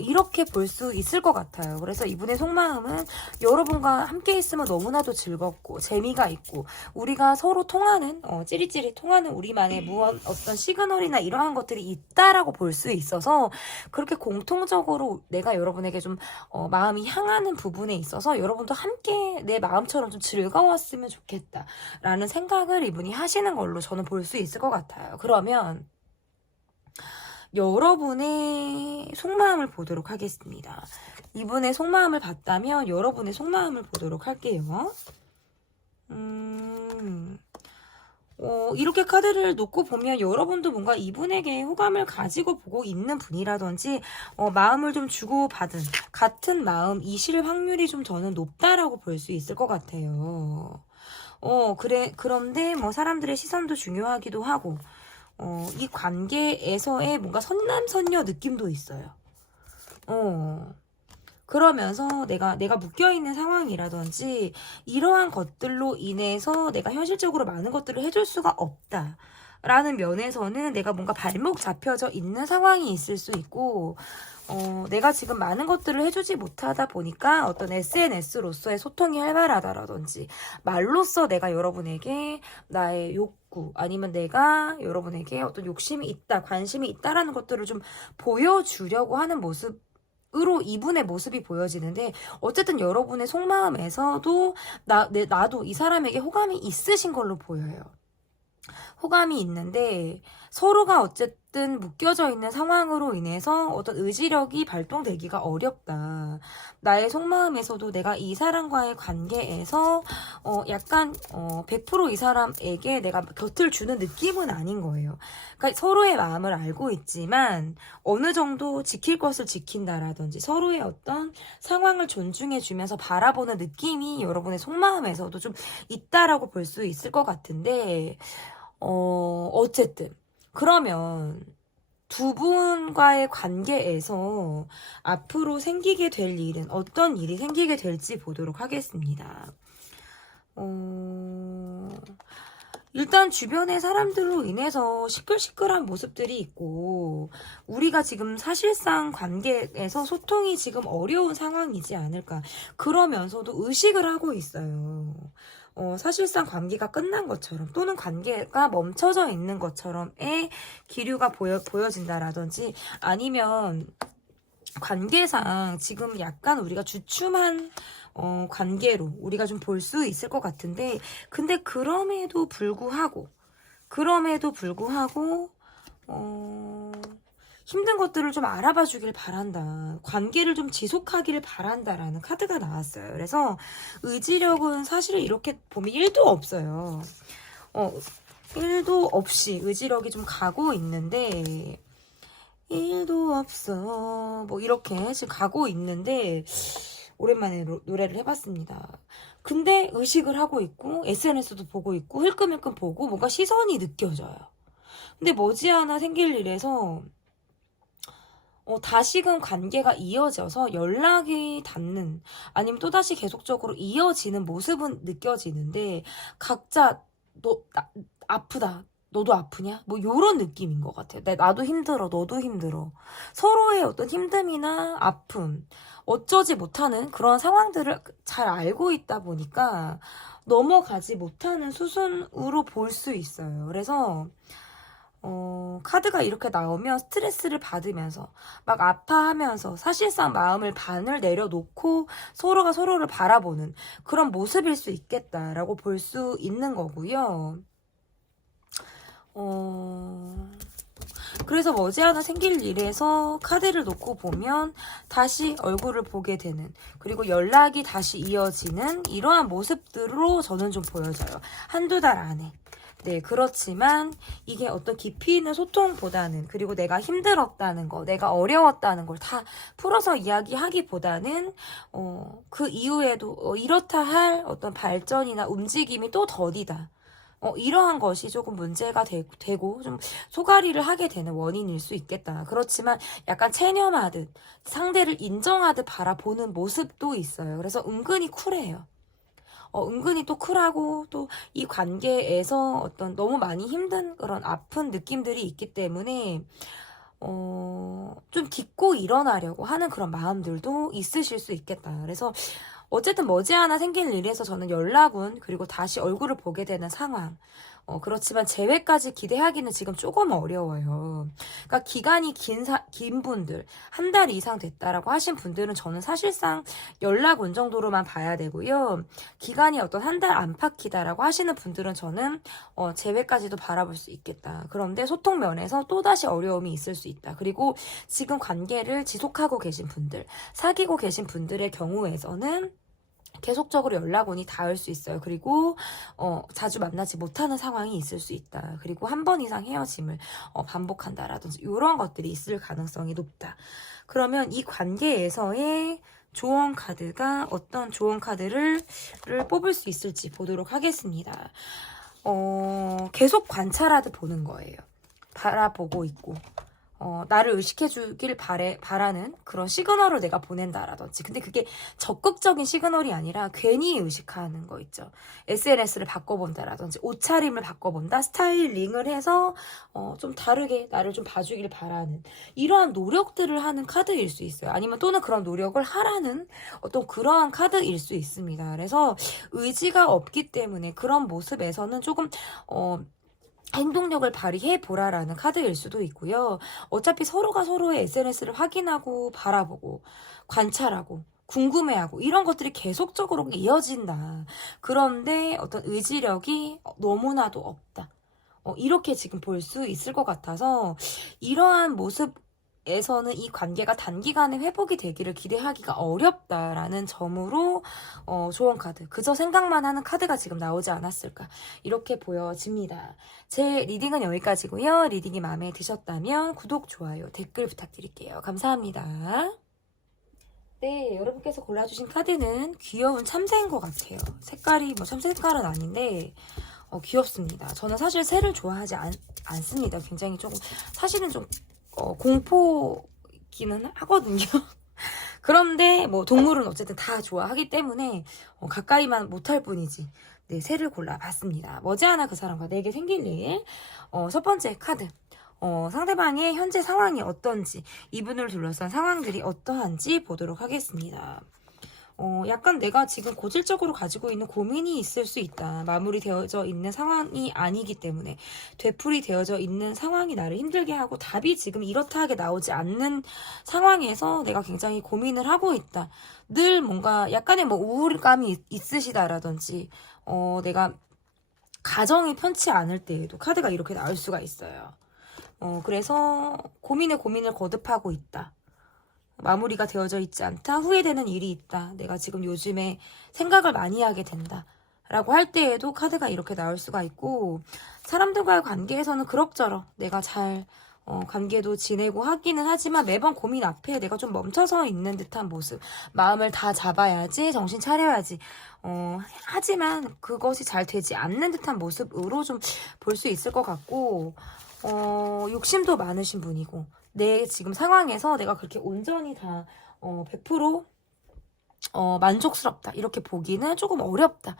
이렇게 볼 수 있을 것 같아요. 그래서 이분의 속마음은 여러분과 함께 있으면 너무나도 즐겁고 재미가 있고 우리가 서로 통하는 찌릿찌릿 통하는 우리만의 어떤 시그널이나 이러한 것들이 있다 라고 볼 수 있어서 그렇게 공통적으로 내가 여러분에게 좀 마음이 향하는 부분에 있어서 여러분도 함께 내 마음처럼 좀 즐거웠으면 좋겠다 라는 생각을 이분이 하시는 걸로 저는 볼 수 있을 것 같아요. 그러면 여러분의 속마음을 보도록 하겠습니다. 이분의 속마음을 봤다면 여러분의 속마음을 보도록 할게요. 이렇게 카드를 놓고 보면 여러분도 뭔가 이분에게 호감을 가지고 보고 있는 분이라든지 마음을 좀 주고받은 같은 마음이실 확률이 좀 저는 높다라고 볼 수 있을 것 같아요. 그런데 뭐 사람들의 시선도 중요하기도 하고 이 관계에서의 뭔가 선남선녀 느낌도 있어요. 그러면서 내가 묶여있는 상황이라든지 이러한 것들로 인해서 내가 현실적으로 많은 것들을 해줄 수가 없다. 라는 면에서는 내가 뭔가 발목 잡혀져 있는 상황이 있을 수 있고 내가 지금 많은 것들을 해주지 못하다 보니까 어떤 SNS로서의 소통이 활발하다라든지 말로써 내가 여러분에게 나의 욕구 아니면 내가 여러분에게 어떤 욕심이 있다, 관심이 있다라는 것들을 좀 보여주려고 하는 모습 으로 이분의 모습이 보여지는데 어쨌든 여러분의 속마음에서도 나도 이 사람에게 호감이 있으신 걸로 보여요. 호감이 있는데 서로가 어쨌든 묶여져 있는 상황으로 인해서 어떤 의지력이 발동되기가 어렵다. 나의 속마음에서도 내가 이 사람과의 관계에서 약간 100% 이 사람에게 내가 곁을 주는 느낌은 아닌 거예요. 그러니까 서로의 마음을 알고 있지만 어느 정도 지킬 것을 지킨다라든지 서로의 어떤 상황을 존중해 주면서 바라보는 느낌이 여러분의 속마음에서도 좀 있다라고 볼 수 있을 것 같은데 어쨌든 그러면 두 분과의 관계에서 앞으로 생기게 될 일은 어떤 일이 생기게 될지 보도록 하겠습니다. 일단 주변의 사람들로 인해서 시끌시끌한 모습들이 있고 우리가 지금 사실상 관계에서 소통이 지금 어려운 상황이지 않을까. 그러면서도 의식을 하고 있어요. 사실상 관계가 끝난 것처럼 또는 관계가 멈춰져 있는 것처럼의 기류가 보여진다라든지 아니면 관계상 지금 약간 우리가 주춤한 관계로 우리가 좀 볼 수 있을 것 같은데 근데 그럼에도 불구하고 힘든 것들을 좀 알아봐 주길 바란다. 관계를 좀 지속하기를 바란다라는 카드가 나왔어요. 그래서 의지력은 사실 이렇게 보면 1도 없어요. 1도 없이 의지력이 좀 가고 있는데 1도 없어. 뭐 이렇게 지금 가고 있는데 오랜만에 노래를 해봤습니다. 근데 의식을 하고 있고 SNS도 보고 있고 힐끔힐끔 보고 뭔가 시선이 느껴져요. 근데 머지않아 생길 일에서 다시금 관계가 이어져서 연락이 닿는 아니면 또다시 계속적으로 이어지는 모습은 느껴지는데 각자 아프다. 너도 아프냐? 뭐 요런 느낌인 것 같아요. 나도 힘들어. 너도 힘들어. 서로의 어떤 힘듦이나 아픔, 어쩌지 못하는 그런 상황들을 잘 알고 있다 보니까 넘어가지 못하는 수순으로 볼 수 있어요. 그래서 카드가 이렇게 나오면 스트레스를 받으면서 막 아파하면서 사실상 마음을 반을 내려놓고 서로가 서로를 바라보는 그런 모습일 수 있겠다라고 볼 수 있는 거고요. 그래서 머지않아 생길 일에서 카드를 놓고 보면 다시 얼굴을 보게 되는 그리고 연락이 다시 이어지는 이러한 모습들로 저는 좀 보여져요. 한두 달 안에. 네, 그렇지만 이게 어떤 깊이 있는 소통보다는 그리고 내가 힘들었다는 거, 내가 어려웠다는 걸 다 풀어서 이야기하기보다는 그 이후에도 이렇다 할 어떤 발전이나 움직임이 또 더디다. 이러한 것이 조금 문제가 되고 좀 소가리를 하게 되는 원인일 수 있겠다. 그렇지만 약간 체념하듯 상대를 인정하듯 바라보는 모습도 있어요. 그래서 은근히 쿨해요. 은근히 또 쿨하고 또 이 관계에서 어떤 너무 많이 힘든 그런 아픈 느낌들이 있기 때문에 좀 딛고 일어나려고 하는 그런 마음들도 있으실 수 있겠다. 그래서 어쨌든 머지않아 생길 일에서 저는 연락은 그리고 다시 얼굴을 보게 되는 상황. 그렇지만 재회까지 기대하기는 지금 조금 어려워요. 그러니까 기간이 긴 분들, 한 달 이상 됐다라고 하신 분들은 저는 사실상 연락 온 정도로만 봐야 되고요. 기간이 어떤 한 달 안팎이다라고 하시는 분들은 저는 재회까지도 바라볼 수 있겠다. 그런데 소통 면에서 또다시 어려움이 있을 수 있다. 그리고 지금 관계를 지속하고 계신 분들, 사귀고 계신 분들의 경우에서는 계속적으로 연락원이 닿을 수 있어요. 그리고 자주 만나지 못하는 상황이 있을 수 있다. 그리고 한 번 이상 헤어짐을 반복한다라든지 이런 것들이 있을 가능성이 높다. 그러면 이 관계에서의 조언 카드가 어떤 조언 카드를 뽑을 수 있을지 보도록 하겠습니다. 계속 관찰하듯 보는 거예요. 바라보고 있고 나를 의식해주길 바라는 그런 시그널을 내가 보낸다라든지. 근데 그게 적극적인 시그널이 아니라 괜히 의식하는 거 있죠. SNS를 바꿔본다라든지, 옷차림을 바꿔본다, 스타일링을 해서 좀 다르게 나를 좀 봐주길 바라는 이러한 노력들을 하는 카드일 수 있어요. 아니면 또는 그런 노력을 하라는 어떤 그러한 카드일 수 있습니다. 그래서 의지가 없기 때문에 그런 모습에서는 조금 행동력을 발휘해 보라라는 카드일 수도 있고요. 어차피 서로가 서로의 SNS를 확인하고 바라보고 관찰하고 궁금해하고 이런 것들이 계속적으로 이어진다. 그런데 어떤 의지력이 너무나도 없다. 이렇게 지금 볼 수 있을 것 같아서 이러한 모습에서는 이 관계가 단기간에 회복이 되기를 기대하기가 어렵다라는 점으로 조언 카드, 그저 생각만 하는 카드가 지금 나오지 않았을까 이렇게 보여집니다. 제 리딩은 여기까지고요. 리딩이 마음에 드셨다면 구독, 좋아요, 댓글 부탁드릴게요. 감사합니다. 네, 여러분께서 골라주신 카드는 귀여운 참새인 것 같아요. 색깔이 뭐 참새 색깔은 아닌데 귀엽습니다. 저는 사실 새를 좋아하지 않습니다. 굉장히 조금 사실은 좀 공포기는 하거든요. 그런데 뭐 동물은 어쨌든 다 좋아하기 때문에 가까이만 못할 뿐이지. 네, 새를 골라봤습니다. 머지않아 그 사람과 내게 생길 일. 첫 번째 카드. 상대방의 현재 상황이 어떤지, 이분을 둘러싼 상황들이 어떠한지 보도록 하겠습니다. 약간 내가 지금 고질적으로 가지고 있는 고민이 있을 수 있다. 마무리되어져 있는 상황이 아니기 때문에 되풀이 되어져 있는 상황이 나를 힘들게 하고 답이 지금 이렇다 하게 나오지 않는 상황에서 내가 굉장히 고민을 하고 있다. 늘 뭔가 약간의 뭐 우울감이 있으시다라든지 내가 가정이 편치 않을 때에도 카드가 이렇게 나올 수가 있어요. 그래서 고민에 고민을 거듭하고 있다. 마무리가 되어져 있지 않다. 후회되는 일이 있다. 내가 지금 요즘에 생각을 많이 하게 된다. 라고 할 때에도 카드가 이렇게 나올 수가 있고, 사람들과의 관계에서는 그럭저럭 내가 잘 관계도 지내고 하기는 하지만 매번 고민 앞에 내가 좀 멈춰서 있는 듯한 모습. 마음을 다 잡아야지, 정신 차려야지. 하지만 그것이 잘 되지 않는 듯한 모습으로 좀 볼 수 있을 것 같고, 욕심도 많으신 분이고, 내 지금 상황에서 내가 그렇게 온전히 다 100% 만족스럽다 이렇게 보기는 조금 어렵다.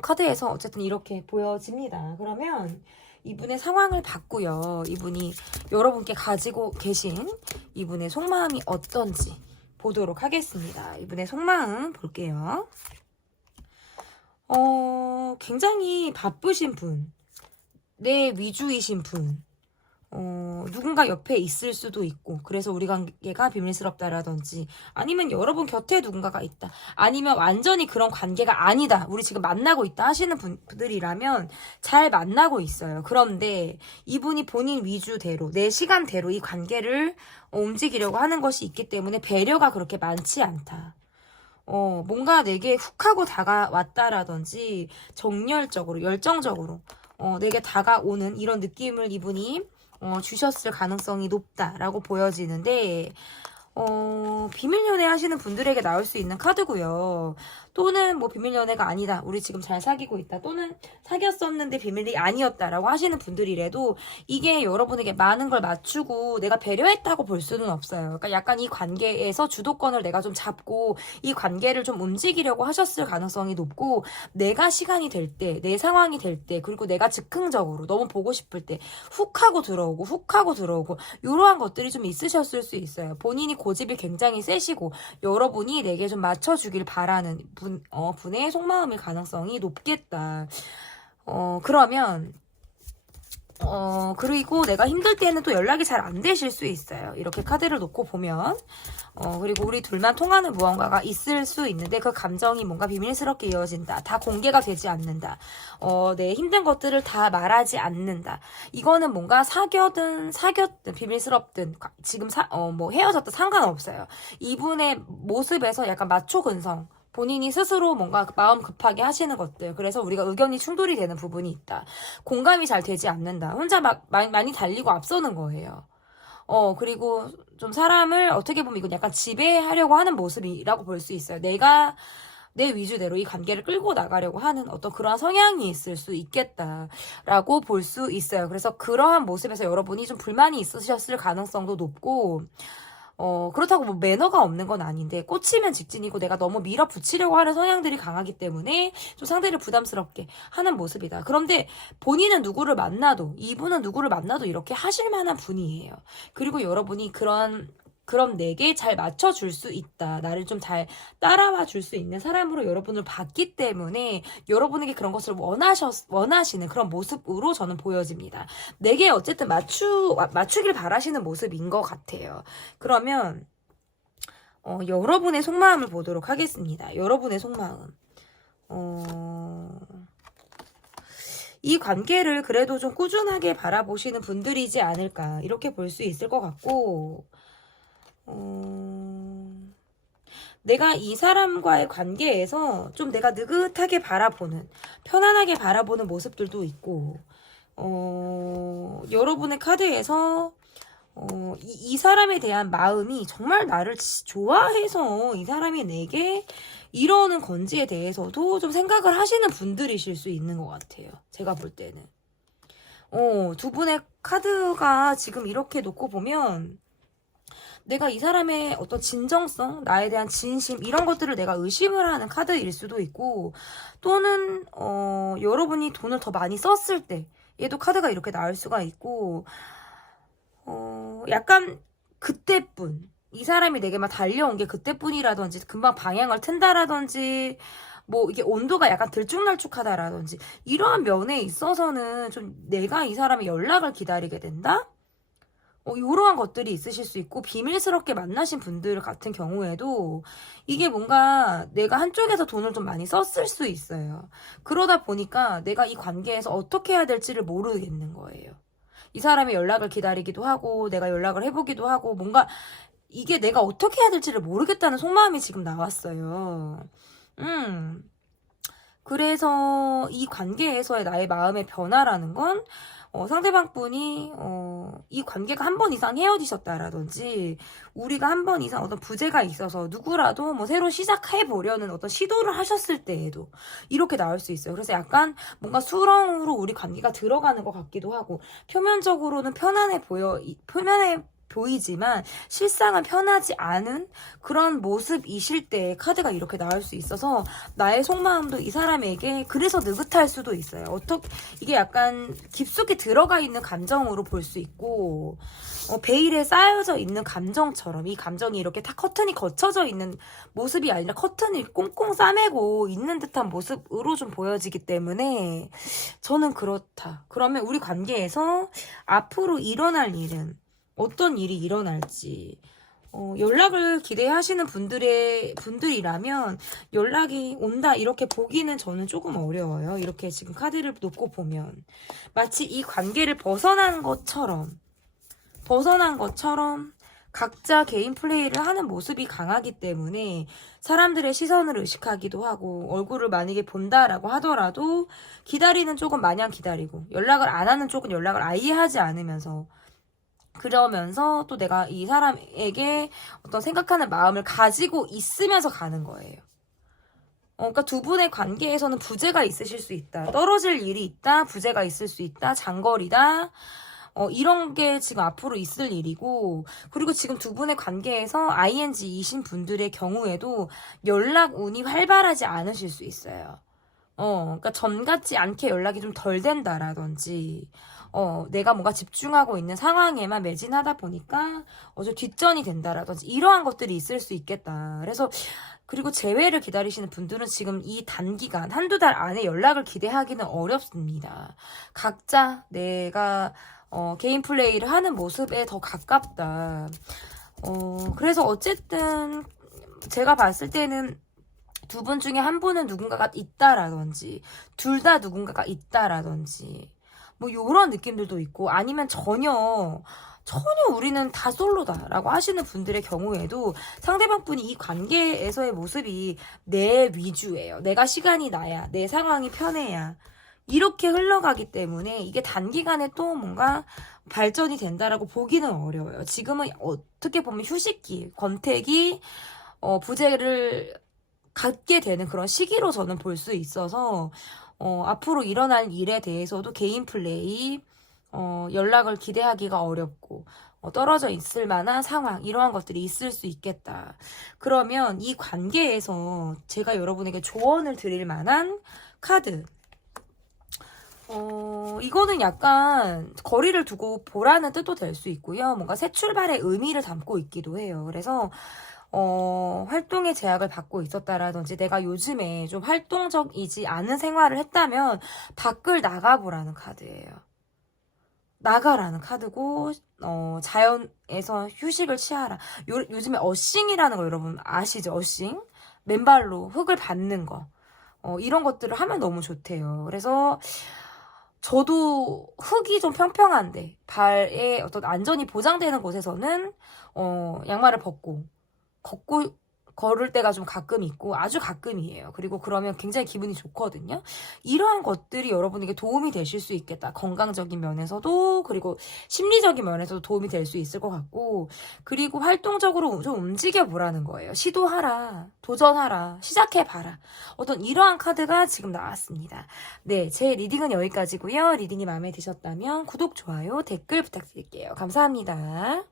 카드에서 어쨌든 이렇게 보여집니다. 그러면 이분의 상황을 봤고요. 이분이 여러분께 가지고 계신 이분의 속마음이 어떤지 보도록 하겠습니다. 이분의 속마음 볼게요. 굉장히 바쁘신 분, 내 위주이신 분, 누군가 옆에 있을 수도 있고, 그래서 우리 관계가 비밀스럽다라든지, 아니면 여러분 곁에 누군가가 있다, 아니면 완전히 그런 관계가 아니다, 우리 지금 만나고 있다 하시는 분들이라면 잘 만나고 있어요. 그런데 이분이 본인 위주대로, 내 시간대로 이 관계를 움직이려고 하는 것이 있기 때문에 배려가 그렇게 많지 않다. 뭔가 내게 훅 하고 다가왔다라든지, 정열적으로, 열정적으로, 내게 다가오는 이런 느낌을 이분이 주셨을 가능성이 높다라고 보여지는데, 비밀 연애 하시는 분들에게 나올 수 있는 카드고요. 또는 뭐 비밀 연애가 아니다, 우리 지금 잘 사귀고 있다, 또는 사귀었었는데 비밀이 아니었다라고 하시는 분들이라도 이게 여러분에게 많은 걸 맞추고 내가 배려했다고 볼 수는 없어요. 그러니까 약간 이 관계에서 주도권을 내가 좀 잡고 이 관계를 좀 움직이려고 하셨을 가능성이 높고, 내가 시간이 될 때, 내 상황이 될 때, 그리고 내가 즉흥적으로 너무 보고 싶을 때 훅 하고 들어오고 이러한 것들이 좀 있으셨을 수 있어요. 본인이 고집이 굉장히 세시고 여러분이 내게 좀 맞춰주길 바라는 분의 속마음일 가능성이 높겠다. 그러면 그리고 내가 힘들 때는 또 연락이 잘 안 되실 수 있어요. 이렇게 카드를 놓고 보면. 그리고 우리 둘만 통하는 무언가가 있을 수 있는데 그 감정이 뭔가 비밀스럽게 이어진다. 다 공개가 되지 않는다. 내 힘든 것들을 다 말하지 않는다. 이거는 뭔가 사귀었든 비밀스럽든 지금 뭐 헤어졌든 상관없어요. 이분의 모습에서 약간 마초 근성, 본인이 스스로 뭔가 마음 급하게 하시는 것들, 그래서 우리가 의견이 충돌이 되는 부분이 있다. 공감이 잘 되지 않는다. 혼자 많이 달리고 앞서는 거예요. 그리고 좀 사람을 어떻게 보면 이건 약간 지배하려고 하는 모습이라고 볼 수 있어요. 내가 내 위주대로 이 관계를 끌고 나가려고 하는 어떤 그러한 성향이 있을 수 있겠다라고 볼 수 있어요. 그래서 그러한 모습에서 여러분이 좀 불만이 있으셨을 가능성도 높고, 그렇다고 뭐 매너가 없는 건 아닌데, 꽂히면 직진이고 내가 너무 밀어붙이려고 하는 성향들이 강하기 때문에 좀 상대를 부담스럽게 하는 모습이다. 그런데 본인은 누구를 만나도, 이분은 누구를 만나도 이렇게 하실 만한 분이에요. 그리고 여러분이 그럼 내게 잘 맞춰줄 수 있다, 나를 좀 잘 따라와 줄 수 있는 사람으로 여러분을 봤기 때문에 여러분에게 그런 것을 원하시는 그런 모습으로 저는 보여집니다. 내게 어쨌든 맞추길 바라시는 모습인 것 같아요. 그러면 여러분의 속마음을 보도록 하겠습니다. 여러분의 속마음. 이 관계를 그래도 좀 꾸준하게 바라보시는 분들이지 않을까, 이렇게 볼 수 있을 것 같고, 내가 이 사람과의 관계에서 좀 내가 느긋하게 바라보는, 편안하게 바라보는 모습들도 있고, 여러분의 카드에서 이 사람에 대한 마음이 정말 나를 좋아해서 이 사람이 내게 이러는 건지에 대해서도 좀 생각을 하시는 분들이실 수 있는 것 같아요. 제가 볼 때는. 두 분의 카드가 지금 이렇게 놓고 보면 내가 이 사람의 어떤 진정성, 나에 대한 진심, 이런 것들을 내가 의심을 하는 카드일 수도 있고, 또는 여러분이 돈을 더 많이 썼을 때 얘도 카드가 이렇게 나올 수가 있고, 약간 그때뿐, 이 사람이 내게 막 달려온 게 그때뿐이라든지, 금방 방향을 튼다라든지, 뭐 이게 온도가 약간 들쭉날쭉하다라든지, 이러한 면에 있어서는 좀 내가 이 사람의 연락을 기다리게 된다? 이러한 것들이 있으실 수 있고, 비밀스럽게 만나신 분들 같은 경우에도 이게 뭔가 내가 한쪽에서 돈을 좀 많이 썼을 수 있어요. 그러다 보니까 내가 이 관계에서 어떻게 해야 될지를 모르겠는 거예요. 이 사람의 연락을 기다리기도 하고 내가 연락을 해보기도 하고 뭔가 이게 내가 어떻게 해야 될지를 모르겠다는 속마음이 지금 나왔어요. 그래서 이 관계에서의 나의 마음의 변화라는 건 상대방 분이 이 관계가 한 번 이상 헤어지셨다라든지 우리가 한 번 이상 어떤 부재가 있어서 누구라도 뭐 새로 시작해 보려는 어떤 시도를 하셨을 때에도 이렇게 나올 수 있어요. 그래서 약간 뭔가 수렁으로 우리 관계가 들어가는 것 같기도 하고 표면적으로는 편안해 보이지만 실상은 편하지 않은 그런 모습이실 때 카드가 이렇게 나올 수 있어서 나의 속마음도 이 사람에게 그래서 느긋할 수도 있어요. 이게 약간 깊숙이 들어가 있는 감정으로 볼 수 있고 베일에 쌓여져 있는 감정처럼 이 감정이 이렇게 다 커튼이 걷혀져 있는 모습이 아니라 커튼을 꽁꽁 싸매고 있는 듯한 모습으로 좀 보여지기 때문에 저는 그렇다. 그러면 우리 관계에서 앞으로 일어날 일은 어떤 일이 일어날지 연락을 기대하시는 분들이라면 연락이 온다 이렇게 보기는 저는 조금 어려워요. 이렇게 지금 카드를 놓고 보면 마치 이 관계를 벗어난 것처럼 각자 개인 플레이를 하는 모습이 강하기 때문에 사람들의 시선을 의식하기도 하고 얼굴을 만약에 본다라고 하더라도 기다리는 쪽은 마냥 기다리고 연락을 안 하는 쪽은 연락을 아예 하지 않으면서 그러면서 또 내가 이 사람에게 어떤 생각하는 마음을 가지고 있으면서 가는 거예요. 그러니까 두 분의 관계에서는 부재가 있으실 수 있다. 떨어질 일이 있다. 부재가 있을 수 있다. 장거리다. 이런 게 지금 앞으로 있을 일이고 그리고 지금 두 분의 관계에서 ING이신 분들의 경우에도 연락 운이 활발하지 않으실 수 있어요. 그러니까 전 같지 않게 연락이 좀 덜 된다라든지 내가 뭔가 집중하고 있는 상황에만 매진하다 보니까 좀 뒷전이 된다라든지 이러한 것들이 있을 수 있겠다. 그래서 그리고 재회를 기다리시는 분들은 지금 이 단기간 한두 달 안에 연락을 기대하기는 어렵습니다. 각자 내가 개인 플레이를 하는 모습에 더 가깝다. 그래서 어쨌든 제가 봤을 때는 두 분 중에 한 분은 누군가가 있다라든지 둘 다 누군가가 있다라든지 뭐 요런 느낌들도 있고 아니면 전혀 우리는 다 솔로다라고 하시는 분들의 경우에도 상대방 분이 이 관계에서의 모습이 내 위주예요. 내가 시간이 나야, 내 상황이 편해야 이렇게 흘러가기 때문에 이게 단기간에 또 뭔가 발전이 된다라고 보기는 어려워요. 지금은 어떻게 보면 휴식기, 권태기, 부재를 갖게 되는 그런 시기로 저는 볼 수 있어서 앞으로 일어날 일에 대해서도 개인 플레이, 연락을 기대하기가 어렵고 떨어져 있을 만한 상황 이러한 것들이 있을 수 있겠다. 그러면 이 관계에서 제가 여러분에게 조언을 드릴 만한 카드 이거는 약간 거리를 두고 보라는 뜻도 될 수 있고요. 뭔가 새 출발의 의미를 담고 있기도 해요. 그래서 활동의 제약을 받고 있었다라든지 내가 요즘에 좀 활동적이지 않은 생활을 했다면 밖을 나가보라는 카드예요. 나가라는 카드고 자연에서 휴식을 취하라. 요즘에 어싱이라는 거 여러분 아시죠? 어싱? 맨발로 흙을 밟는 거. 이런 것들을 하면 너무 좋대요. 그래서 저도 흙이 좀 평평한데 발에 어떤 안전이 보장되는 곳에서는 양말을 벗고 걸을 때가 좀 가끔 있고 아주 가끔이에요. 그리고 그러면 굉장히 기분이 좋거든요. 이러한 것들이 여러분에게 도움이 되실 수 있겠다. 건강적인 면에서도 그리고 심리적인 면에서도 도움이 될 수 있을 것 같고 그리고 활동적으로 좀 움직여 보라는 거예요. 시도하라. 도전하라. 시작해봐라. 어떤 이러한 카드가 지금 나왔습니다. 네, 제 리딩은 여기까지고요. 리딩이 마음에 드셨다면 구독, 좋아요, 댓글 부탁드릴게요. 감사합니다.